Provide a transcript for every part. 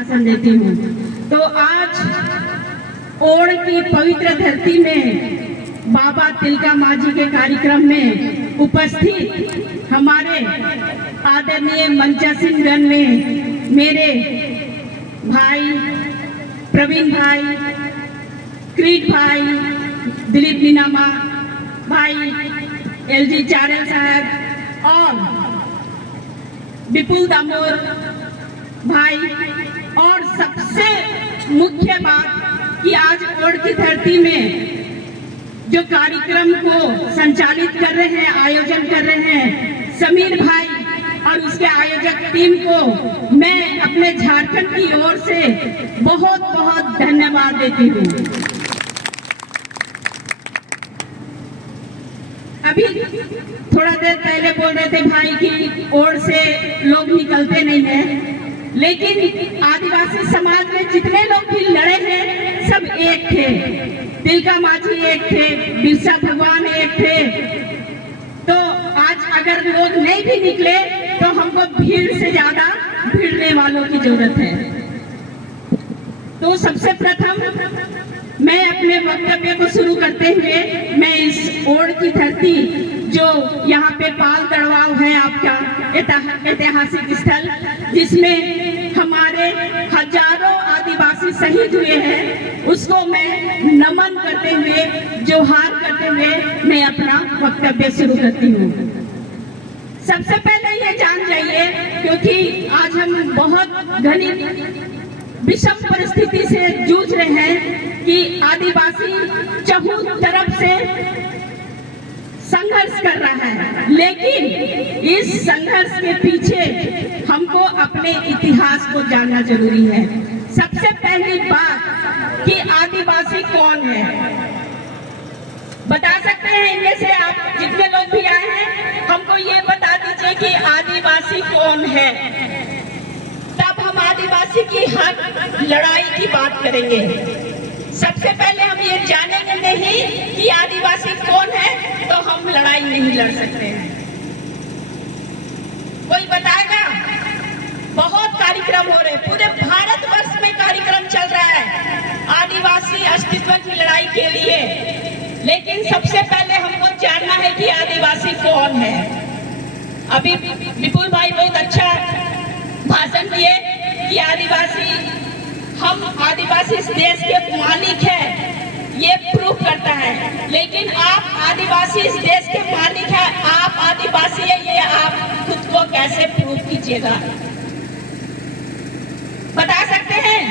भाषण देती हूँ। तो आज ओण की पवित्र धरती में बाबा तिलका मांझी के कार्यक्रम में उपस्थित हमारे आदरणीय मंचासीनगण में मेरे भाई प्रवीण भाई, क्रीट भाई, दिलीप नीनामा भाई, एलजी चारेल साहब और विपुल दामोर भाई, और सबसे मुख्य बात कि आज ओण की धरती में जो कार्यक्रम को संचालित कर रहे हैं, आयोजन कर रहे हैं समीर भाई और उसके आयोजक टीम को मैं अपने झारखंड की ओर से बहुत बहुत धन्यवाद देती हूँ। अभी थोड़ा देर पहले बोल रहे थे भाई कि ओर से लोग निकलते नहीं हैं, लेकिन आदिवासी समाज में जितने लोग भी लड़े हैं सब एक थे। तिलका मांझी एक थे, बिरसा भगवान एक थे। तो आज अगर लोग नहीं भी निकले तो हमको भीड़ से ज्यादा भिड़ने वालों की जरूरत है। तो सबसे प्रथम मैं अपने वक्तव्य को शुरू करते हुए मैं इस ओण की धरती जो यहाँ पे पाल दड़वाव है आपका ऐतिहासिक स्थल, जिसमें हमारे हजारों आदिवासी शहीद हुए हैं, उसको मैं नमन करते हुए, जोहार करते हुए मैं अपना वक्तव्य शुरू करती हूँ। सबसे पहले ये जान जाइए, क्योंकि आज हम बहुत घनी विषम परिस्थिति से जूझ रहे हैं कि आदिवासी चहुं तरफ से संघर्ष कर रहा है, लेकिन इस संघर्ष के पीछे हमको अपने इतिहास को जानना जरूरी है। सबसे पहली बात कि आदिवासी कौन है, बता सकते हैं इनमें से आप जितने लोग भी आए हैं, हमको ये बता दीजिए कि आदिवासी कौन है, तब हम आदिवासी की हक लड़ाई की बात करेंगे। सबसे पहले हम ये जानेंगे नहीं कि आदिवासी कौन है तो हम लड़ाई नहीं लड़ सकते हैं। कोई बताएगा? बहुत कार्यक्रम हो रहे, पूरे भारतवर्ष में कार्यक्रम चल रहा है आदिवासी अस्तित्व की लड़ाई के लिए, लेकिन सबसे पहले हमको जानना है कि आदिवासी कौन है। अभी विपुल भाई बहुत अच्छा भाषण दिए कि हम आदिवासी इस देश के मालिक हैं, ये प्रूव करता है। लेकिन आप आदिवासी इस देश के मालिक हैं, आप आदिवासी है, ये आप खुद को कैसे प्रूव कीजिएगा? बता सकते हैं?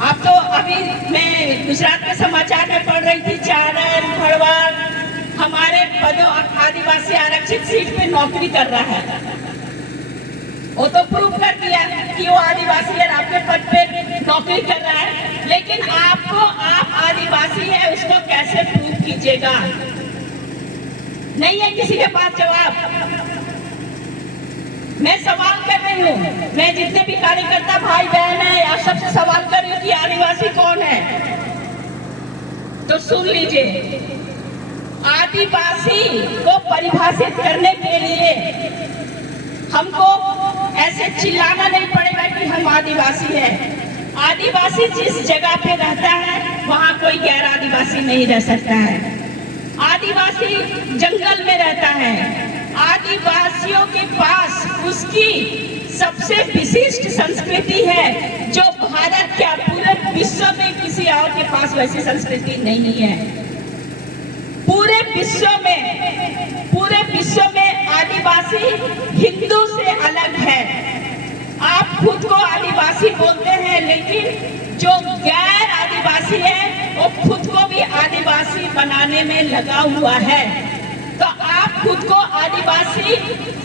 आप तो अभी मैं गुजरात के समाचार में पढ़ रही थी, चारण भड़वाल हमारे पदों आदिवासी आरक्षित सीट पे नौकरी कर रहा है। वो तो प्रूव कर दिया कि वो आदिवासी है, आपके पद पे नौकरी कर रहा है, लेकिन आप आदिवासी है उसको कैसे प्रूव कीजिएगा? नहीं है किसी के पास जवाब। मैं सवाल कर रही हूँ, मैं जितने भी कार्यकर्ता भाई बहन है आप सबसे सवाल कर रही हूँ कि आदिवासी कौन है। तो सुन लीजिए, आदिवासी को परिभाषित करने के लिए हमको ऐसे चिल्लाना नहीं पड़ेगा कि हम आदिवासी हैं। आदिवासी जिस जगह पे रहता है वहाँ कोई गैर आदिवासी नहीं रह सकता है। आदिवासी जंगल में रहता है, आदिवासियों के पास उसकी सबसे विशिष्ट संस्कृति है जो भारत क्या पूरे विश्व में किसी और के पास वैसी संस्कृति नहीं है। पूरे विश्व में आदिवासी हिंदू से अलग है। आप खुद को आदिवासी बोलते हैं, लेकिन जो गैर आदिवासी है वो खुद को भी आदिवासी बनाने में लगा हुआ है। तो आप खुद को आदिवासी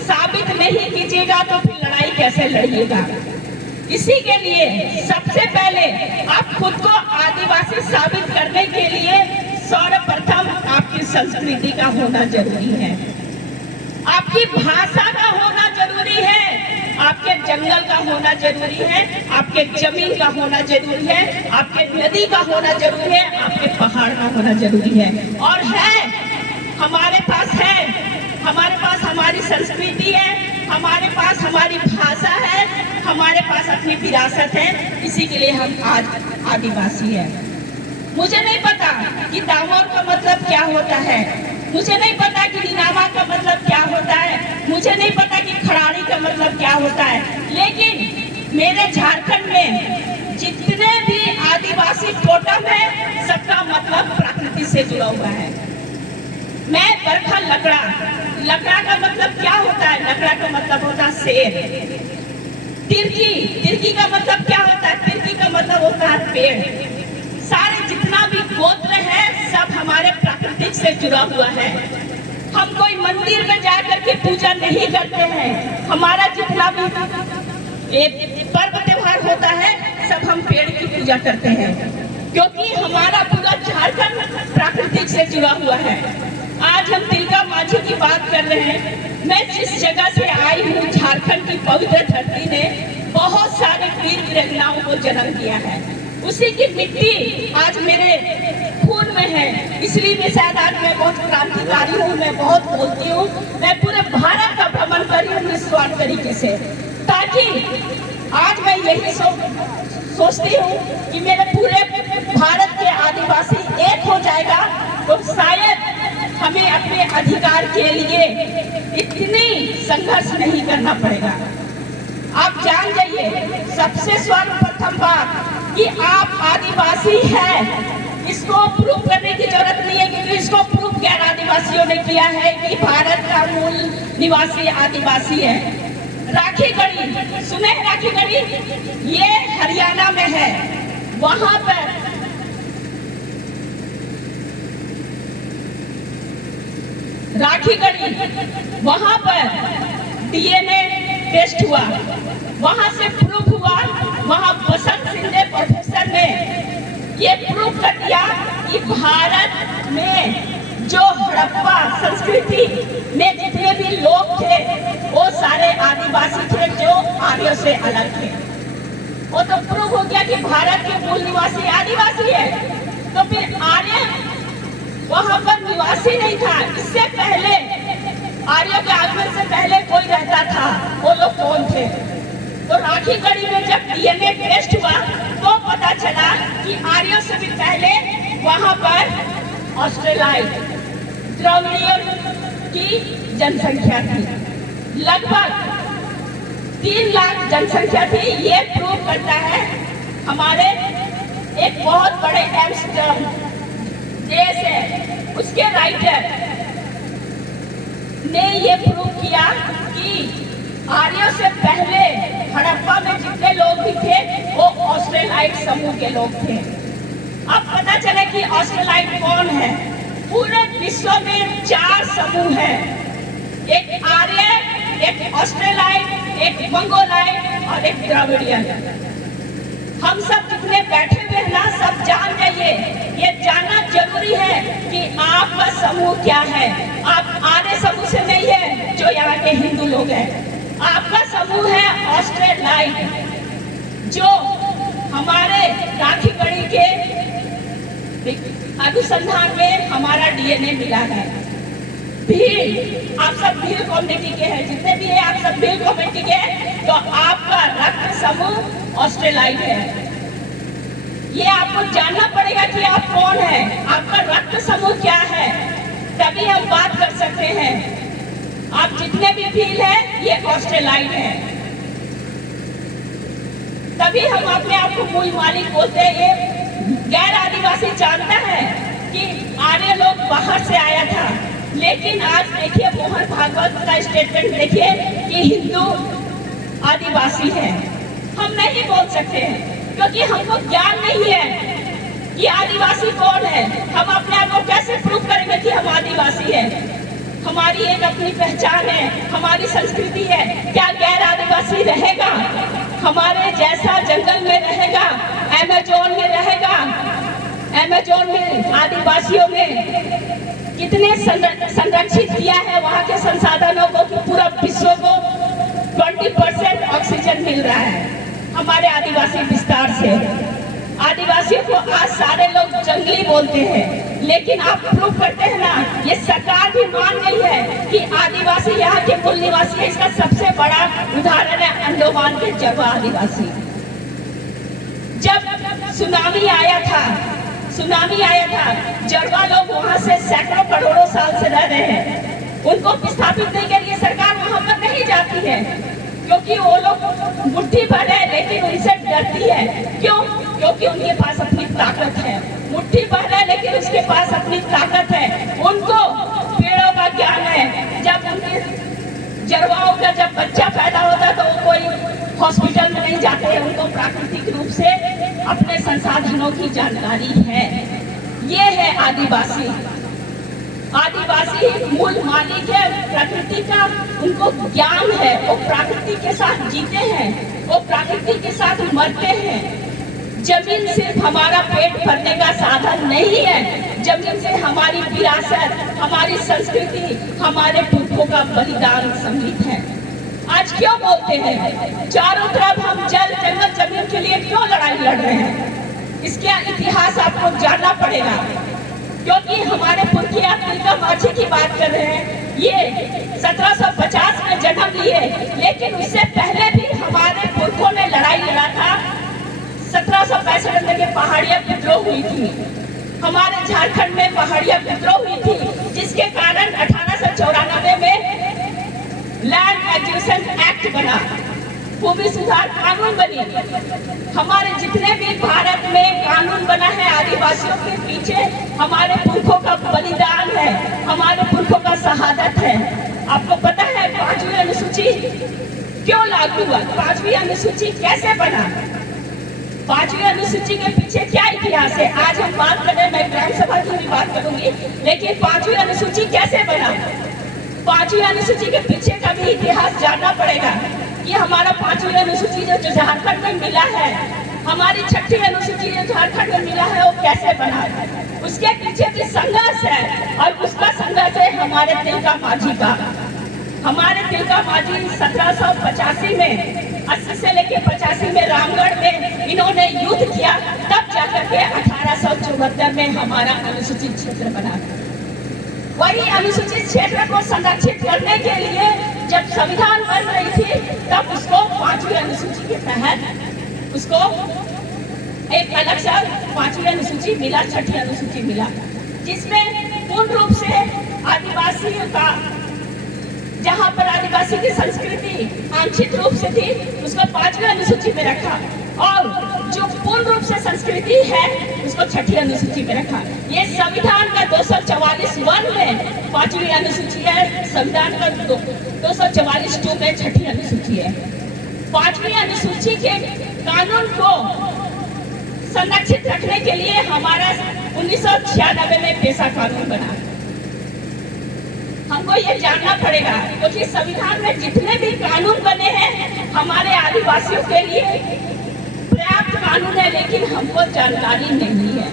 साबित नहीं कीजिएगा तो फिर लड़ाई कैसे लड़िएगा? इसी के लिए सबसे पहले आप खुद को आदिवासी साबित करने के लिए सर्वप्रथम आपकी संस्कृति का होना जरूरी है, आपकी भाषा का होना जरूरी है, आपके जंगल का होना जरूरी है, आपके जमीन का होना जरूरी है, आपके नदी का होना जरूरी है, आपके पहाड़ का होना जरूरी है। और है हमारे पास हमारी संस्कृति है, हमारे पास हमारी भाषा है, हमारे पास अपनी विरासत है, इसी के लिए हम आज आदिवासी हैं। मुझे नहीं पता कि दामोर का मतलब क्या होता है, मुझे नहीं पता कि नीनामा का मतलब क्या होता है, मुझे नहीं पता कि खड़ाड़ी का मतलब क्या होता है, लेकिन मेरे झारखंड में जितने भी आदिवासी टोटम है, सबका मतलब प्रकृति से जुड़ा हुआ है। मैं बरखा लकड़ा, लकड़ा का मतलब क्या होता है? लकड़ा का मतलब होता है शेर। तिरकी, तिरकी का मतलब क्या होता है? तिरकी का मतलब होता है पेड़। सारे जितना भी गोत्र है सब हमारे प्राकृतिक से जुड़ा हुआ है। हम कोई मंदिर में जाकर के पूजा नहीं करते हैं। हमारा जितना भी पर्व त्योहार होता है सब हम पेड़ की पूजा करते हैं, क्योंकि हमारा पूरा झारखंड प्राकृतिक से जुड़ा हुआ है। आज हम तिलका माझी की बात कर रहे हैं। मैं जिस जगह से आई हूँ, झारखंड की पवित्र धरती ने बहुत सारे वीर वीरांगनाओं को जन्म दिया है। उसी की मिट्टी आज मेरे खून में है, इसलिए मैं शायद आज मैं बहुत क्रांतिकारी हूँ, मैं बहुत बोलती हूँ। मैं पूरे भारत का भ्रमण करी हूँ निस्वार्थ तरीके से, ताकि आज मैं यही सोचती हूँ कि मेरे पूरे भारत के आदिवासी एक हो जाएगा तो शायद हमें अपने अधिकार के लिए इतनी संघर्ष नहीं करना पड़ेगा। आप जान जाइए, सबसे सर्वप्रथम बात कि आप आदिवासी हैं, इसको प्रूव करने की जरूरत नहीं है, क्योंकि इसको प्रूव गैर आदिवासियों ने किया है कि भारत का मूल निवासी आदिवासी है। राखी गढ़ी सुने? राखी गढ़ी ये हरियाणा में है। वहां पर राखी गढ़ी, वहां पर डीएनए टेस्ट हुआ, वहां से प्रूफ हुआ। वहां बसंत सिंह प्रोफेसर ने ये प्रूफ कर दिया कि भारत में जो हड़प्पा संस्कृति में जितने भी लोग थे वो सारे आदिवासी थे, जो आर्यों से अलग थे। वो तो प्रूफ हो गया कि भारत के मूल निवासी आदिवासी है। तो फिर आर्य वहां पर निवासी नहीं था। इससे पहले आर्यों के आगमन से पहले कोई रहता था, वो लोग कौन थे? तो राखी गढ़ी में जब डीएनए टेस्ट हुआ तो पता चला कि आर्यों से भी पहले वहां पर ऑस्ट्रेलाइट द्रविड़ियों की जनसंख्या थी। लगभग 3 लाख जनसंख्या थी। ये प्रूव करता है हमारे एक बहुत बड़े एम्स्टर्डम देश है, उसके राइटर ने ये प्रूव किया कि आर्यों से पहले हड़प्पा में जितने लोग भी थे वो ऑस्ट्रेलाइट समूह के लोग थे। अब पता चले कि ऑस्ट्रेलाइट कौन है। पूरे विश्व में 4 समूह हैं, एक आर्य, एक ऑस्ट्रेलाइट, एक मंगोलाइट और एक द्रविडियन। हम सब जितने बैठे हुए हैं ना, सब जान जाइए, ये जानना जरूरी है कि आपका समूह क्या है। आप आर्य समूह से नहीं है जो यहाँ के हिंदू लोग हैं, आपका समूह है ऑस्ट्रेलाइट, जो हमारे राखी गढ़ी के अनुसंधान में हमारा डीएनए मिला है। भील, आप सब भील कम्युनिटी के हैं, जितने भी हैं आप सब भील कम्युनिटी के हैं, तो आपका रक्त समूह ऑस्ट्रेलाइट है। ये आपको जानना पड़ेगा कि आप कौन है, आपका रक्त समूह क्या है, तभी हम बात कर सकते हैं। आप जितने भी भील हैं ये ऑस्ट्रेलाइट है, तभी हम अपने आप को मूल मालिक बोलते हैं। ये गैर आदिवासी जानता है कि आर्य लोग बाहर से आया था, लेकिन आज देखिए मोहन भागवत का स्टेटमेंट देखिए कि हिंदू आदिवासी है। हम नहीं बोल सकते हैं क्योंकि हमको ज्ञान नहीं है कि आदिवासी कौन है। हम अपने आप को कैसे प्रूव करेंगे कि हम आदिवासी हैं? हमारी एक अपनी पहचान है, हमारी संस्कृति है। क्या गैर आदिवासी रहेगा हमारे जैसा जंगल में रहेगा, अमेज़न में रहेगा? अमेज़न में आदिवासियों में कितने संरक्षित किया है वहाँ के संसाधनों को कि पूरा विश्व को 20% ऑक्सीजन मिल रहा है हमारे आदिवासी विस्तार से। आदिवासियों को आज सारे लोग जंगली बोलते हैं, लेकिन आप प्रूव करते हैं ना, ये सरकार भी मान गई है कि आदिवासी यहाँ के मूल निवासी है। इसका सबसे बड़ा उदाहरण है अंडमान के जरवा आदिवासी। जब सुनामी आया था, जरवा लोग वहाँ से सैकड़ों करोड़ों साल से रह रहे हैं। उनको विस्थापित नहीं के लिए सरकार वहाँ पर नहीं जाती है, क्योंकि वो लोग मुट्ठी भर है, लेकिन उनसे डरती है। क्यों? क्योंकि उनके पास अपनी ताकत है। मुट्ठी भर है, लेकिन उसके पास अपनी ताकत है। उनको पेड़ों का ज्ञान है। जब उनके जरवाओं का जब बच्चा पैदा होता तो वो कोई हॉस्पिटल में नहीं जाते हैं, उनको प्राकृतिक रूप से अपने संसाधनों की जानकारी है। ये है आदिवासी। आदिवासी मूल मालिक है प्रकृति का, उनको ज्ञान है। वो प्रकृति के साथ जीते हैं, वो प्रकृति के साथ मरते हैं। जमीन सिर्फ हमारा पेट भरने का साधन नहीं है, जमीन से हमारी विरासत, हमारी संस्कृति, हमारे पुरखों का बलिदान सम्मिलित है। आज क्यों बोलते हैं चारों तरफ हम जल जंगल जमीन के लिए क्यों लड़ाई लड़ रहे हैं? इसका इतिहास आपको जानना पड़ेगा, क्योंकि हमारे पुरखिया तिलका मांझी की बात कर रहे हैं। ये 1750 में जन्म लिए, लेकिन उससे पहले भी हमारे पुरखों ने लड़ाई लड़ा था। 1765 में के पहाड़िया विद्रोह हुई थी, हमारे झारखंड में पहाड़िया विद्रोह हुई थी, जिसके कारण 1894 में लैंड एक्विजिशन एक्ट बना, भूमि सुधार कानून बनी। हमारे जितने भी भारत में कानून बना है, आदिवासियों के पीछे हमारे पुरखों का बलिदान है, हमारे पुरखों का शहादत है। आपको पता है 5वीं अनुसूची क्यों लागू हुआ? 5वीं अनुसूची कैसे बना? 5वीं अनुसूची के पीछे क्या इतिहास है? आज हम बात कर रहे हैं, मैं ग्राम सभा की भी बात करूंगी, लेकिन 5वीं अनुसूची कैसे बना? 5वीं अनुसूची के पीछे का भी इतिहास जानना पड़ेगा कि हमारा 5वीं अनुसूची जो झारखंड में मिला है, हमारी 6ठी अनुसूची जो झारखंड में मिला है, वो कैसे बना? उसके पीछे भी संघर्ष है, और उसका संघर्ष है हमारे तिलका मांझी का। हमारे तिलका मांझी 1785 में 80 से लेकर 85 में रामगढ़ में इन्होंने युद्ध किया, तब जाकर के 1874 में हमारा अनुसूचित क्षेत्र बना। वही अनुसूचित क्षेत्र को संरक्षित करने के लिए जब संविधान बन रही थी, तब उसको 5वीं अनुसूची के तहत उसको एक अलग सा 5वीं अनुसूची मिला, 6ठी अनुसूची मिला, जिसमें पूर्ण रूप से आदिवासियों का, जहाँ पर आदिवासी की संस्कृति आंशिक रूप से थी, उसको 5वीं अनुसूची में रखा, और जो पूर्ण रूप से संस्कृति है उसको 6ठी अनुसूची में रखा। ये संविधान का 244(1) में 5वीं अनुसूची है, संविधान का 244(2) में 6ठी अनुसूची है। 5वीं अनुसूची के कानून को संरक्षित रखने के लिए हमारा 1996 में पेशा कानून बना। हमको ये जानना पड़ेगा, क्योंकि संविधान में जितने भी कानून बने हैं हमारे आदिवासियों के लिए पर्याप्त कानून है, लेकिन हमको जानकारी नहीं है।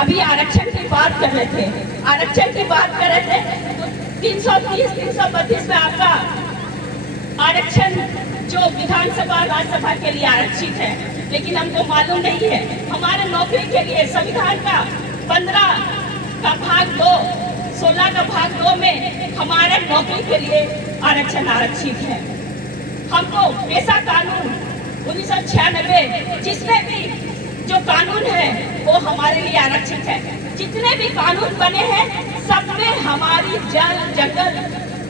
अभी आरक्षण की बात कर रहे थे, तो 330, 332 में आपका आरक्षण जो विधानसभा राज्यसभा के लिए आरक्षित है, लेकिन हमको मालूम नहीं है। हमारे नौकरी के लिए संविधान का 15 का भाग 2, 16 का भाग 2 में हमारे नौकरी के लिए आरक्षण आरक्षित है। हमको पेशा कानून 1996, जिसमें भी जो कानून है वो हमारे लिए आरक्षित है। जितने भी कानून बने हैं सब में हमारी जल जंगल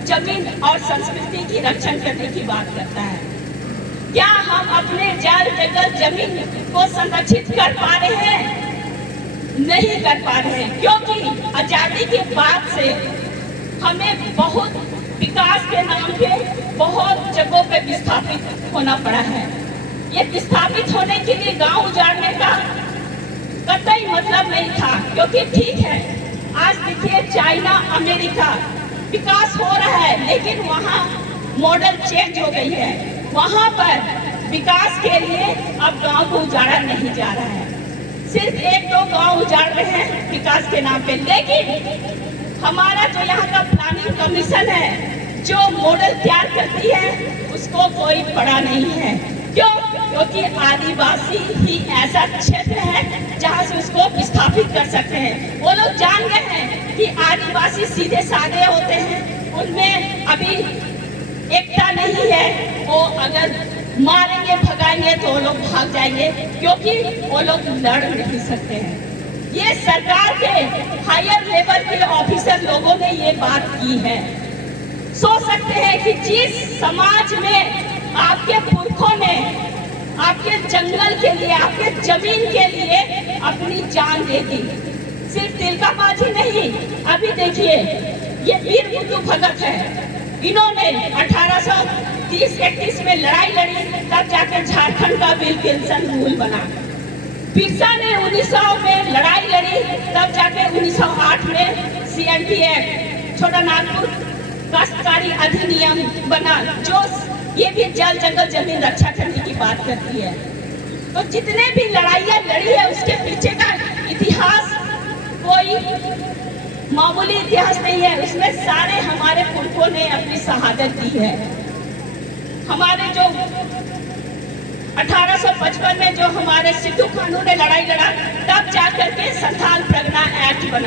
जमीन और संस्कृति की रक्षण करने की बात करता है। क्या हम अपने जल जंगल जमीन को संरक्षित कर पा रहे हैं? नहीं कर पा रहे हैं, क्योंकि आजादी के बाद से हमें बहुत विकास के नाम पे बहुत जगहों पे विस्थापित होना पड़ा है। ये विस्थापित होने के लिए गांव उजाड़ने का कतई मतलब नहीं था, क्योंकि ठीक है आज देखिए चाइना, अमेरिका विकास हो रहा है, लेकिन वहाँ मॉडल चेंज हो गई है। वहाँ पर विकास के लिए अब गांव को उजाड़ा नहीं जा रहा है, सिर्फ 1-2 गांव उजाड़ रहे हैं विकास के नाम पे। लेकिन हमारा जो यहाँ का प्लानिंग कमीशन है, जो मॉडल तैयार करती है, उसको कोई पड़ा नहीं है। क्यों? क्योंकि आदिवासी ही ऐसा क्षेत्र है जहां से उसको विस्थापित कर सकते हैं। वो लोग जान गए हैं कि आदिवासी सीधे साधे होते हैं, उनमें अभी एकता नहीं है। वो अगर मारेंगे भगाएंगे तो वो लोग भाग जाएंगे, क्योंकि वो लोग लड़ नहीं सकते हैं। ये सरकार के हायर लेवल के ऑफिसर लोगों ने ये बात की है। सोच सकते हैं कि जिस समाज में आपके पुरखों ने आपके जंगल के लिए, आपके जमीन के लिए अपनी जान दे दी, सिर्फ तिलकाबाजी नहीं। अभी देखिए ये वीर बुद्धू भगत है, इन्होंने 1830-31 में लड़ाई लड़ी, तब जाकर झारखंड का विल्किंसन रूल बना। बिरसा ने 1900 में लड़ाई लड़ी, तब जाके 1908 में CNT एक्ट, छोटा नागपुर काश्तकारी अधिनियम बना, जो ये भी जल जंगल जमीन रक्षा करने की बात करती है। तो जितने भी लड़ाइयाँ लड़ी है उसके पीछे का इतिहास कोई मामूली इतिहास नहीं है, उसमें सारे हमारे पुरखों ने अपनी शहादत दी है। हमारे जो 1855 में जो हमारे सिद्धू कानू ने लड़ाई लड़ा, तब जाकर के संथाल परगना एक्ट बना।